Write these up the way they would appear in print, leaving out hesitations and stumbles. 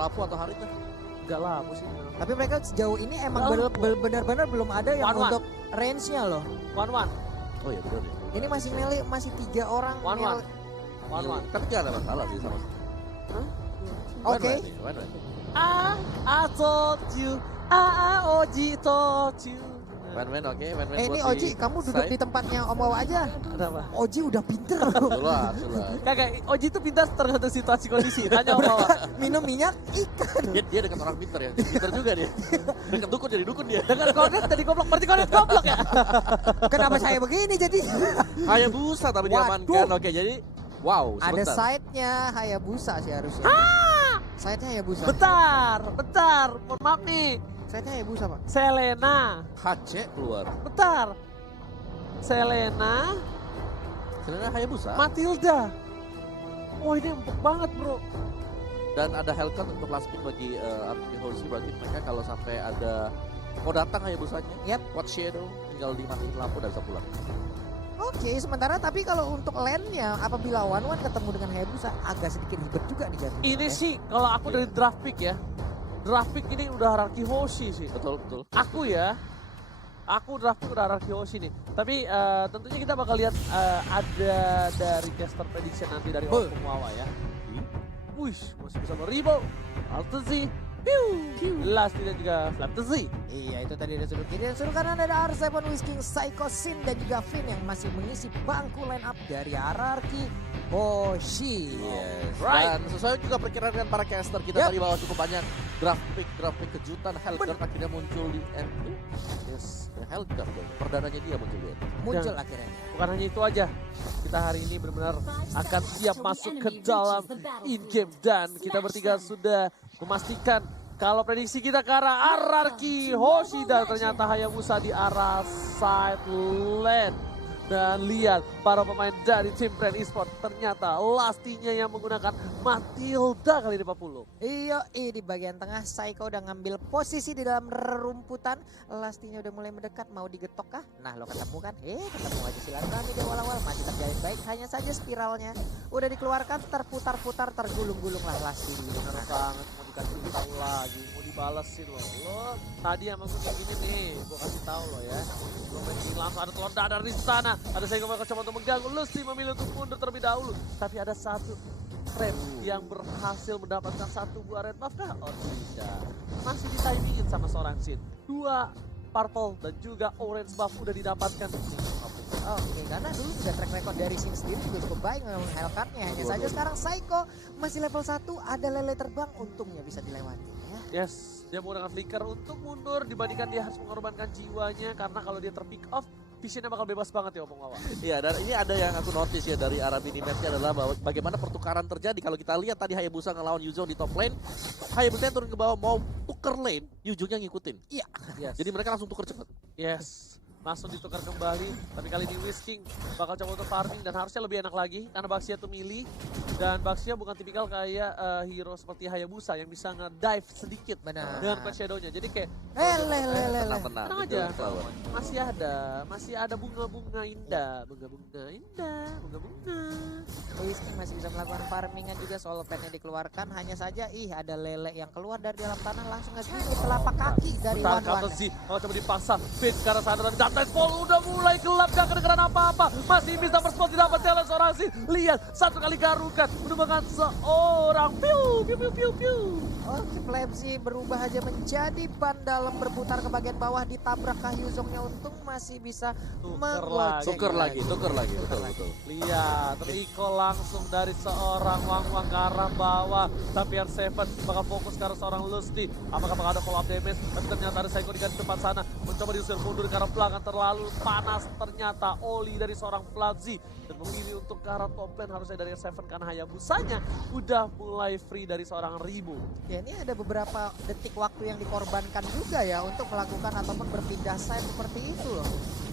Lapu atau Harit lah. Enggak lah, aku sih. Tapi mereka sejauh ini emang benar-benar belum ada yang One-one. untuk range-nya loh. 1-1. Oh iya benar ya. Ini masih melee, masih 3 orang. 1-1. 1-1. Tapi nggak ada masalah sih sama. Oke. I told you, Oji told you. Win-win oke, win-win Ini buat Oji, kamu duduk di tempatnya Om Wawa aja. Kenapa? Oji udah pinter. Sulah. Kagak, Oji itu pintar tergantung situasi kondisi. Tanya Om Wawa. Minum minyak ikan. Dia dekat orang pinter ya. Pinter juga dia. Dekat dukun jadi dukun dia. Dengan Kornet tadi goblok, berarti Kornet goblok ya? Kenapa saya begini jadi? Hayabusa tapi diamankan. Oke, jadi wow, Ada sebentar. side-nya Hayabusa sih harusnya. Side-nya Hayabusa. Bentar, mohon maaf nih. Side-nya Hayabusa, Pak. Selena, HC keluar. bentar. Selena, Selena Hayabusa. Matilda. Wah ini empuk banget bro. Dan ada Hellcat untuk last pick bagi Arki Hoshi. Berarti mereka kalau sampai ada mau datang Hayabusanya. Yap. Quad Shadow tinggal dimatiin lampu dan bisa pulang. Oke, sementara tapi kalau untuk lane-nya apabila One ketemu dengan Hayabusa agak sedikit ribet juga nih jatuhnya. Ini sih kalau aku dari draft pick ya. Draft pick ini udah Arki Hoshi sih. Betul. Aku draft pick udah Arki Hoshi nih. Tapi tentunya kita bakal lihat ada dari caster prediction nanti dari Om Wawa ya. Wih, masih bisa meribo. Altezi. Last dan juga Flaptezi. Iya, itu tadi ada sudut kiri dan sudut kanan ada R7 Whisking, Psycho Sin dan juga Finn yang masih mengisi bangku line up dari Ararki Hoshi. Yes. Right. Dan sesuai juga perkiraan dengan para caster kita tadi bawa cukup banyak draft pick kejutan. Hellcat akhirnya muncul di end. Yes, Hellcat dong. Perdananya dia muncul di end. Muncul akhirnya. Bukan hanya itu aja, kita hari ini benar-benar akan siap masuk ke dalam in-game. Dan kita bertiga sudah memastikan kalau prediksi kita ke arah Ararki Hoshi dan ternyata Hayabusa di arah side lane. Dan lihat para pemain dari tim Brand Esport ternyata lastinya yang menggunakan Matilda kali ini 40. Iya, di bagian tengah Psycho udah ngambil posisi di dalam rerumputan. Lastinya udah mulai mendekat, mau digetok kah? Nah lo ketemu kan? Ketemu aja silaturahmi di awal-awal. Masih terjalin baik, hanya saja spiralnya udah dikeluarkan, terputar-putar, tergulung-gulung lah Lasti. Bener banget, mau dikasih tahu lagi, mau dibalesin loh. Lo tadi emang kayak gini nih, gue kasih tahu lo ya. Lo main langsung ada telur dadar di sana. Ada saya yang coba untuk mengganggu. Lasti memilih untuk mundur terlebih dahulu. Tapi ada satu trap yang berhasil mendapatkan satu buah red buff kah? Oh tidak. Masih ditimingin sama seorang Sin. 2 purple dan juga orange buff udah didapatkan. Oke, karena dulu sudah track record dari Sin sendiri juga cukup baik memang Hellcat-nya. Hanya saja sekarang Psycho masih level 1, ada lele terbang, untungnya bisa dilewati ya. Yes, dia menggunakan flicker untuk mundur dibandingkan dia harus mengorbankan jiwanya karena kalau dia terpick off, visionnya bakal bebas banget ya Om Wawa. Iya, dan ini ada yang aku notice ya dari arah minimapnya adalah bahwa bagaimana pertukaran terjadi. Kalau kita lihat tadi Hayabusa ngelawan Yuzong di top lane, Hayabusa turun ke bawah mau tuker lane, Yuzongnya ngikutin. Iya. Yes. Jadi mereka langsung tuker cepat. Yes, langsung ditukar kembali. Tapi kali ini Whisking bakal coba untuk farming dan harusnya lebih enak lagi karena Baxia tuh melee. Dan Baxia bukan tipikal kayak hero seperti Hayabusa yang bisa nge-dive sedikit Benar. dengan Quad Shadow-nya. Jadi kayak Tenang. tenang aja, masih ada bunga-bunga indah, bunga-bunga. Whisking masih bisa melakukan farmingan juga, solo pen-nya dikeluarkan. Hanya saja ada lele yang keluar dari dalam tanah langsung nge-gini telapak kaki dari Bentar, One. Counter-Z, kalau coba dipaksa, Fit ke arah sana dan Dantes Paul udah mulai gelap, gak kedengeran apa-apa. Masih bisa first spot didapat challenge seorang Sin. Lihat, satu kali garukan, menemukan seorang piu. Oke, Flapsy berubah aja menjadi ban dalam berputar ke bagian bawah, ditabrak kah Yuzongnya, untung masih bisa mengocek. Tuker lagi. Betul. Lihat, Rico langsung dari seorang Wang ke arah bawah. Tapi R7 bakal fokus ke arah seorang Lusty. Apakah bakal ada follow up damage? Tapi ternyata ada Psycho di depan sana. Mencoba diusir mundur ke arah belakang, terlalu panas ternyata Oli dari seorang Flapsy. Dan memilih untuk ke arah top lane harusnya dari R7 karena Hayabusanya udah mulai free dari seorang Ribu. Ya, ini ada beberapa detik waktu yang dikorbankan juga ya untuk melakukan ataupun berpindah side seperti itu loh.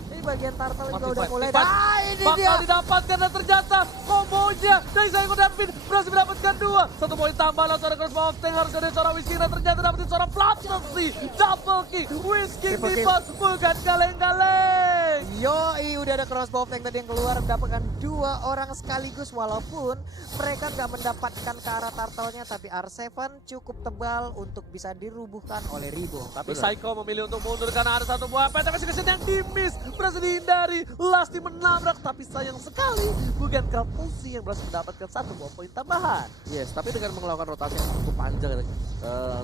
Ini bagian turtle juga udah mulai. Ini bakal dia. didapatkan dan ternyata kombonya dari Psycho dan Finn berhasil mendapatkan 2. 1 poin tambahan langsung ada crossbow of tank harus dari seorang Whisking dan ternyata dapetin seorang Flapsy. Double kill, Whisking tipas bukan kaleng-kaleng. Yoi, udah ada crossbow tank tadi yang keluar mendapatkan 2 orang sekaligus walaupun mereka nggak mendapatkan ke arah turtle-nya tapi R7 cukup tebal untuk bisa dirubuhkan oleh Ribo. Tapi Psycho memilih untuk mundur karena ada satu buah PTP Execution yang di-miss. Berhasil dihindari. Lasti menabrak tapi sayang sekali bukan Kalpusi yang berhasil mendapatkan 1 buah poin tambahan. Yes, tapi dengan melakukan rotasi yang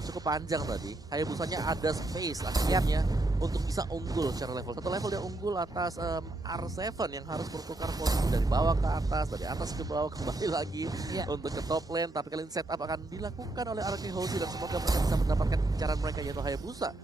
cukup panjang tadi, Hayabusanya ada space akhirnya untuk bisa unggul secara level. Satu level dia unggul atas R7 yang harus bertukar posisi dari bawah ke atas, dari atas ke bawah kembali lagi untuk ke top lane. Tapi kali ini setup akan dilakukan oleh Araki Hoshi dan semoga mereka bisa mendapatkan incaran mereka yaitu Hayabusa.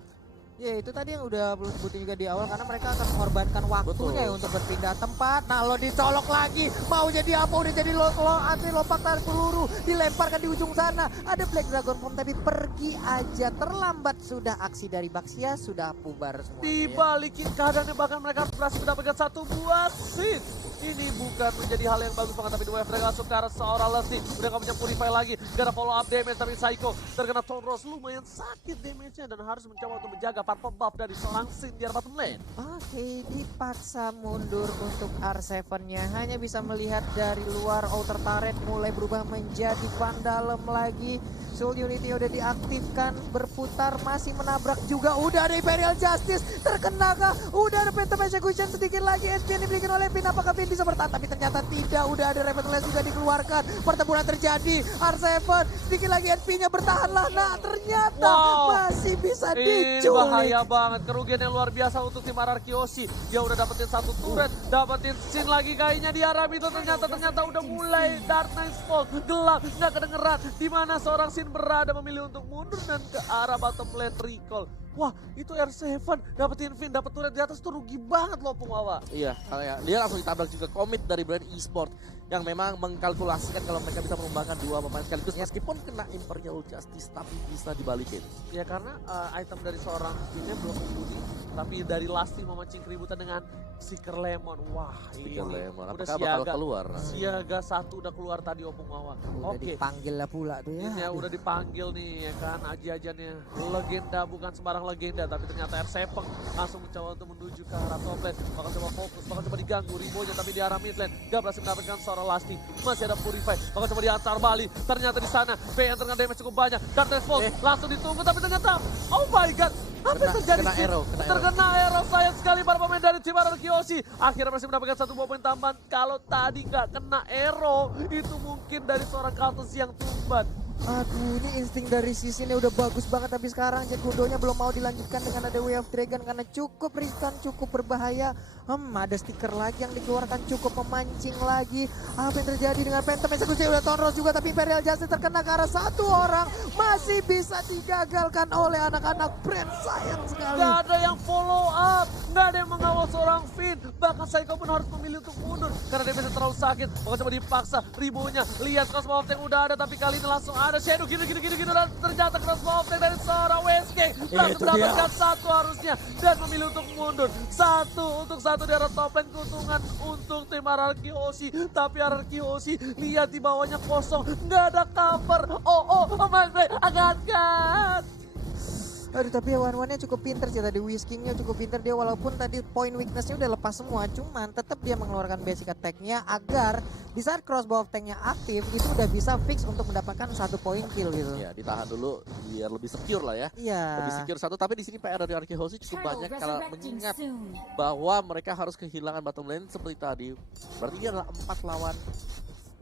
Ya itu tadi yang udah belum sebutin juga di awal karena mereka akan mengorbankan waktunya ya untuk berpindah tempat. Nah lo dicolok lagi, mau jadi apa udah jadi antri lompat tarik peluru, dilemparkan di ujung sana. Ada Black Dragon Form tapi pergi aja, terlambat sudah aksi dari Baxia sudah bubar semua. Dibalikin keadaannya bahkan mereka berhasil mendapatkan 1 buah seed. Ini bukan menjadi hal yang bagus banget tapi dua mereka langsung ke arah seorang Lasti. Udah gak punya purify lagi, gak ada follow up damage tapi Psycho terkena Tonros lumayan sakit damage-nya dan harus mencoba untuk menjaga purple buff dari seorang Sin di arah bottom lane. Oke, dipaksa mundur untuk R7-nya. Hanya bisa melihat dari luar outer turret mulai berubah menjadi Vandalem lagi. Soul Unity udah diaktifkan, berputar, masih menabrak juga. Udah ada Imperial Justice, terkena kah? Udah ada Phantom Execution sedikit lagi. SP yang diberikan oleh Pin, apakah Pin bisa bertahan? Tapi ternyata tidak, udah ada Revenant juga dikeluarkan. Pertempuran terjadi, R7 sedikit lagi SP-nya bertahanlah. Nah ternyata masih bisa diculik. Bahaya banget, kerugian yang luar biasa untuk tim Araki Hoshi. Dia udah dapetin 1 turret, dapetin Sin lagi kayaknya di arah itu. Ternyata udah mulai Dark Nightfall, gelap, nggak kedengeran. Dimana seorang Sin berada memilih untuk mundur dan ke arah bottom lane recall. Wah, itu R7 dapetin Vin, dapet turret di atas tuh rugi banget loh Pungwawa. Iya, dia langsung ditabrak juga komit dari brand e-sport yang memang mengkalkulasikan kalau mereka bisa mengembangkan 2 pemain sekaligus meskipun kena Imperial Justice tapi bisa dibalikin. Ya karena item dari seorang Vinnya belum mumpuni, tapi dari Lasti memancing keributan dengan Seeker Lemon. Wah, Seeker Lemon, udah apakah bakal keluar? Siaga 1 udah keluar tadi Opungwawa. Udah dipanggil lah pula tuh ya. Ya udah dipanggil nih ya kan, aji-ajiannya legenda, bukan sembarang legenda tapi ternyata R7 langsung mencoba untuk menuju ke arah top lane. Bakal coba fokus, bakal coba diganggu Ribonya tapi di arah mid lane gak berhasil mendapatkan seorang Lasti. Masih ada Purify, bakal coba diantar Bali. Ternyata di sana V yang terkena damage cukup banyak. Dark Nightfall langsung ditunggu tapi ternyata oh my god, apa yang terjadi? Terkena arrow, sayang sekali para pemain dari tim Araki Hoshi. Akhirnya masih mendapatkan 1 buah poin tambahan. Kalau tadi nggak kena arrow, itu mungkin dari seorang Kaltus yang tumbat. Aduh, ini insting dari sisi ini udah bagus banget tapi sekarang Jet Gundonya belum mau dilanjutkan dengan ada Way of Dragon karena cukup riskan, cukup berbahaya. Ada stiker lagi yang dikeluarkan cukup memancing lagi. Apa yang terjadi dengan Phantom Execution udah Tonros juga tapi Imperial Justice terkena ke arah 1 orang. Masih bisa digagalkan oleh anak-anak brand, sayang sekali. Gak ada yang follow up, gak ada yang mengawal seorang Finn. Bahkan Psycho pun harus memilih untuk mundur karena dia bisa terlalu sakit. Bahkan coba dipaksa, Ribonya lihat crossbow tank udah ada tapi kali ini langsung ada Shadow gini dan ternyata crossbow tank dari seorang WSK langsung mendapatkan 1 harusnya dan memilih untuk mundur. 1 untuk 1 di arah top lane, keuntungan untuk tim Araki Hoshi. Tapi Araki Hoshi lihat di bawahnya kosong, nggak ada cover. Mas Bray, agak. Aduh, tapi One-One-nya cukup pinter sih tadi, Whiskingnya cukup pinter dia walaupun tadi point weakness-nya udah lepas semua, cuman tetap dia mengeluarkan basic attack-nya agar di saat crossbow tank-nya aktif itu udah bisa fix untuk mendapatkan 1 poin kill gitu. Ya, ditahan dulu biar lebih secure lah ya. Iya. Lebih secure 1, tapi di sini PR dari Araki Hoshi cukup banyak kalau mengingat bahwa mereka harus kehilangan bottom lane seperti tadi. Berarti dia adalah 4 lawan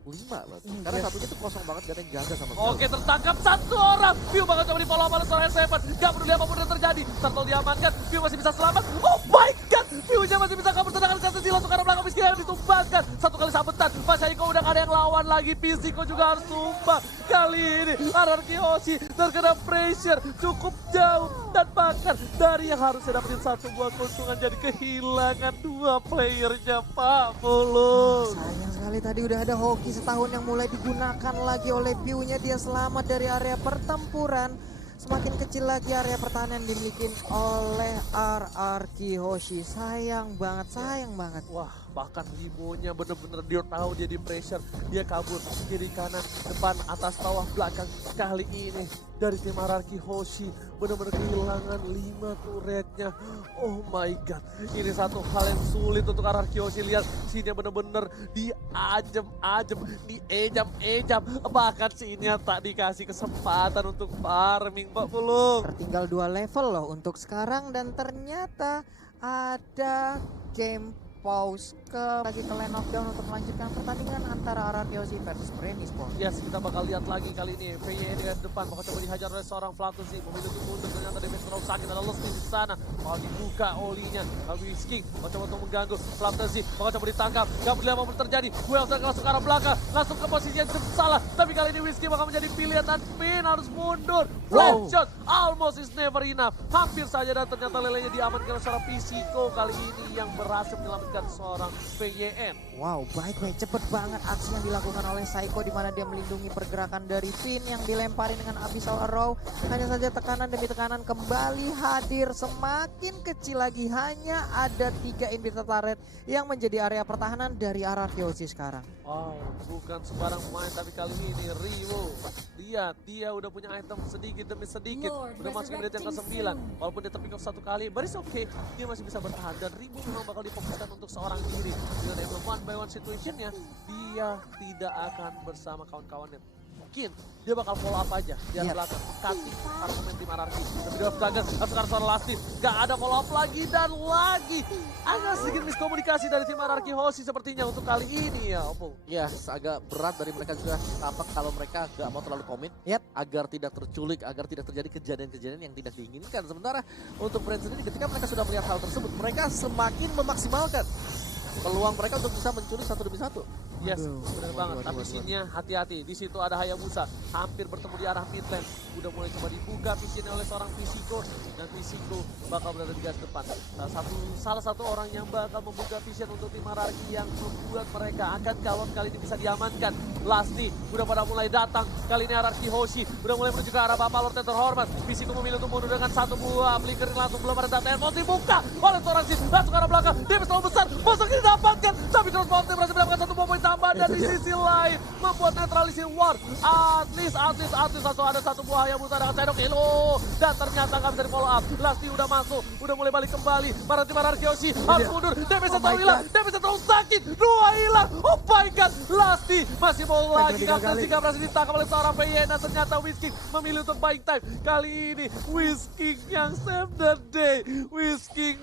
5 loh. Karena satunya tuh kosong banget, gak ada yang jaga sama sekali. Oke, tertangkap 1 orang. View bakal coba di follow up oleh seorang R7. Gak peduli apapun yang terjadi. Turtle diamankan, View masih bisa selamat. Oh my god, View-nya masih bisa kabur, sedangkan Katsuji langsung ke arah belakang miskin yang ditumbangkan. 1 kali sabetan, Mas Aiko udah gak ada yang lawan lagi. Pisiko juga harus tumbang. Kali ini Araki Hoshi terkena pressure cukup jauh. Dan bahkan dari yang harusnya dapetin 1 buah keuntungan jadi kehilangan 2 playernya, Pak Mulus. Sayang sekali tadi udah ada hoki setahun yang mulai digunakan lagi oleh View-nya, dia selamat dari area pertempuran. Semakin kecil lagi area pertahanan dimiliki oleh RRQ Hoshi. Sayang banget, sayang banget. Wah, Bahkan Rimonya bener-bener dia tahu dia di pressure. Dia kabur kiri kanan depan atas bawah belakang. Kali ini dari tim Ararki Hoshi bener-bener kehilangan 5 turretnya. Oh my god, ini satu hal yang sulit untuk Ararki Hoshi. Lihat sini bener-bener diajem-ajem, diejam-ejam. Bahkan sini tak dikasih kesempatan untuk farming, Pak Pulung. Tertinggal 2 level loh untuk sekarang dan ternyata ada game pause lagi ke lane of down untuk melanjutkan pertandingan antara Ararki Hoshi versus Brain Esports. Yes, kita bakal lihat lagi kali ini. VY di depan bakal coba dihajar oleh seorang Flatusi. Memilih untuk mundur, ternyata defense terlalu sakit. Ada Lusty di sana. Bakal dibuka olinya. Whisking bakal coba untuk mengganggu. Flatusi bakal coba ditangkap. Gak boleh apa terjadi. Welton langsung ke arah belakang. Langsung ke posisi yang salah. Tapi kali ini Whisking bakal menjadi pilihan dan Pin harus mundur. Flat shot. Almost is never enough. Hampir saja dan ternyata lelenya diamankan oleh seorang Pisiko. Kali ini yang berhasil menyelamatkan seorang VYN. Wow, baik-baik, cepet banget aksi yang dilakukan oleh Saiko di mana dia melindungi pergerakan dari Pin yang dilempari dengan Abyssal Arrow. Hanya saja tekanan demi tekanan kembali hadir, semakin kecil lagi. Hanya ada 3 inhibitor turret yang menjadi area pertahanan dari Ararki Hoshi sekarang. Wow, bukan sembarang pemain tapi kali ini Riwo. Lihat, dia udah punya item sedikit demi sedikit. Udah masuk ke menit yang ke-9. Walaupun dia terpick off 1 kali, but it's okay. Dia masih bisa bertahan dan Riwo memang bakal difokuskan untuk seorang diri. Dengan emblem 1-by-1 situationnya, dia tidak akan bersama kawan-kawannya. Mungkin dia bakal follow up aja di belakang, cutting para pemain tim Ararki. Tapi dia Dragon, langsung ke arah Lasty. Gak ada follow up lagi dan lagi. Agak sedikit miskomunikasi dari tim Ararki Hoshi sepertinya untuk kali ini ya, Opung. Ya, agak berat dari mereka juga tampak kalau mereka gak mau terlalu komit. Agar tidak terculik, agar tidak terjadi kejadian-kejadian yang tidak diinginkan. Sementara untuk Brand sendiri ketika mereka sudah melihat hal tersebut, mereka semakin memaksimalkan peluang mereka untuk bisa mencuri 1 demi 1. Yes, benar banget. Tapi scene-nya hati-hati. Di situ ada Hayabusa, hampir bertemu di arah mid lane. Udah mulai coba dibuka visionnya oleh seorang Pisiko dan Pisiko bakal berada di garis depan. Salah satu orang yang bakal membuka vision untuk tim Ararki yang membuat mereka akan gawat kali ini bisa diamankan. Lasty udah pada mulai datang. Kali ini Ararki Hoshi udah mulai menuju ke arah Bapak Lord yang terhormat. Pisiko memilih untuk mundur dengan 1 buah flicker langsung, belum ada data emosi dibuka oleh seorang Sin. Langsung ke arah belakang. Dia terlalu besar. Masuk ini dapatkan. Tapi Cross Mountain berhasil mendapatkan 1 poin tambah dan di sisi lain membuat netralisir war. At least ada 1 buah Hayabusa dengan Shadow Kilo dan ternyata nggak bisa di follow up. Lasty udah masuk, udah mulai balik kembali. Para tim Ararki Hoshi harus mundur. Damage terlalu hilang, damage terlalu sakit. 2 hilang. Oh my god, Lasty masih mau lagi. Jika berhasil ditangkap oleh seorang VYN dan ternyata Whisking memilih untuk buying time. Kali ini Whisking yang save the day. Whisking.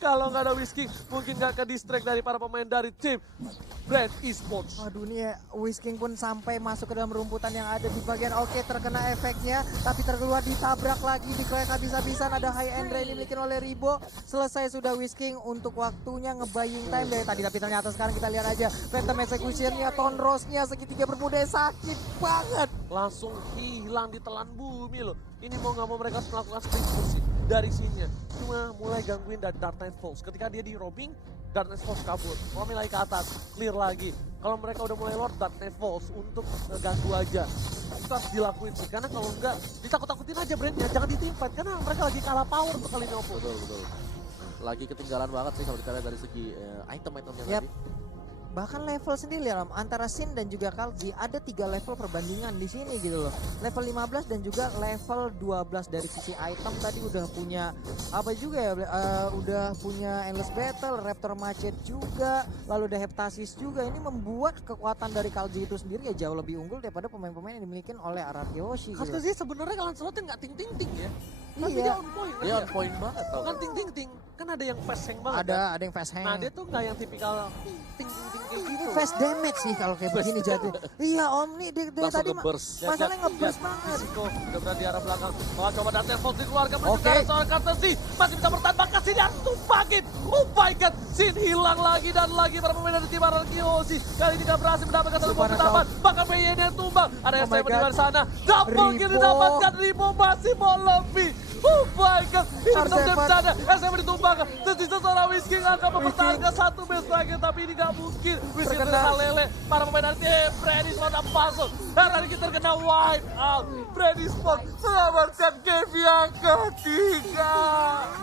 Kalau nggak ada Whisking mungkin nggak ke distract dari para pemain dari tim Brand Esports. Waduh nih ya, Whisking pun sampai masuk ke dalam rumputan yang ada di bagian terkena efeknya, tapi terkeluar ditabrak lagi, dikeroyok habis-habisan. Ada high end rain dimiliki oleh Ribo. Selesai sudah Whisking untuk waktunya ngebaying time dari tadi, tapi ternyata sekarang kita lihat aja Phantom Execution-nya, Tonrose-nya segitiga bermuda sakit banget. Langsung hilang ditelan bumi loh. Ini mau nggak mau mereka harus melakukan sprint push dari sini. Cuma mulai gangguin dari Dark Knight Falls. Ketika dia di robbing, Dark Knight Falls kabur. Romi lagi ke atas, clear lagi. Kalau mereka udah mulai Lord Dark Knight Falls untuk ngeganggu aja. Itu harus dilakuin sih. Karena kalau enggak, ditakut-takutin aja brandnya. Jangan ditimpat. Karena mereka lagi kalah power untuk kali ini. Betul. Lagi ketinggalan banget sih kalau kita lihat dari segi item-itemnya tadi. Bahkan level sendiri ya, antara Sin dan juga Kalji ada 3 level perbandingan di sini gitu loh. Level 15 dan juga level 12 dari sisi item tadi udah punya apa juga ya, udah punya Endless Battle, Raptor Macet juga, lalu ada Heptasis juga. Ini membuat kekuatan dari Kalji itu sendiri ya jauh lebih unggul daripada pemain-pemain yang dimiliki oleh Ararki Hoshi. Karena sih sebenarnya kalian slotnya nggak ting-ting-ting ya. Tapi Iya. dia on point. Dia on point banget tau. Bukan ting-ting-ting. Kan ada yang fast hang banget. Ada yang fast hang. Nah dia tuh nggak yang tipikal ting-ting-ting kayak gitu. Fast damage sih kalau kayak begini jadi. Iya Om nih dia Langsung tadi nge-burst. masalahnya nge-burst banget. Risiko udah berada di arah belakang. Mau coba datang Fox dikeluarkan menuju Oke. ke arah seorang Courtesy. Masih bisa bertahan, bahkan Sin harus tumpakin. Oh my god, Sin hilang lagi dan lagi para pemain dari tim Ararki Hoshi. Kali ini tidak berhasil mendapatkan 1 poin tambahan. Bahkan PYN yang tumbang. Ada yang my saya di God. luar sana. Double kill Ribo. didapatkan, Ribo masih mau lebih. Oh my god, ini benar-benar R7. bercanda. SM ditumbangkan. Tersisa seorang Whiskey yang akan mempertahankan satu match lagi, tapi ini gak mungkin. Whiskey Terkena. terkena lele. Para pemain dari tim Freddy Spot dan puzzle. Dan tadi kita terkena wipe out. Freddy Spot selamatkan game yang ketiga.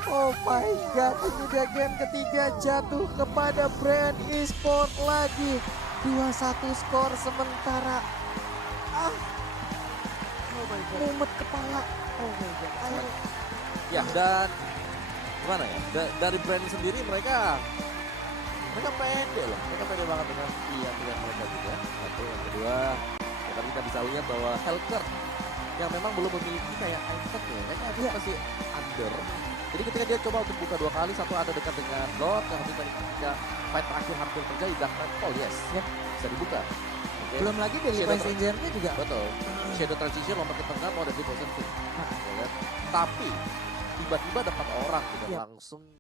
Oh my god, ini dia game ketiga jatuh kepada Brand Esport lagi. 2-1 skor sementara. Ah, Oh my god. mumet kepala. Oh my god. Ayo. Ya, dan gimana ya? Dari brand sendiri mereka pede loh. Mereka pede banget dengan pilihan mereka juga. Satu, yang kedua, ya tadi kita bisa lihat bahwa Helker yang memang belum memiliki kayak item ya. Kayaknya itu masih under. Jadi ketika dia coba untuk buka 2 kali, satu ada dekat dengan God, yang tadi ketika fight terakhir hampir terjadi, Dark Nightfall, yes. Yep. Bisa dibuka. Oke. Belum lagi dari Shadow Vice Ranger-nya juga. Betul. Shadow Transition lompat ke tengah mau ada di position. Ya kan? Tapi tiba-tiba dapat orang gitu Yep. langsung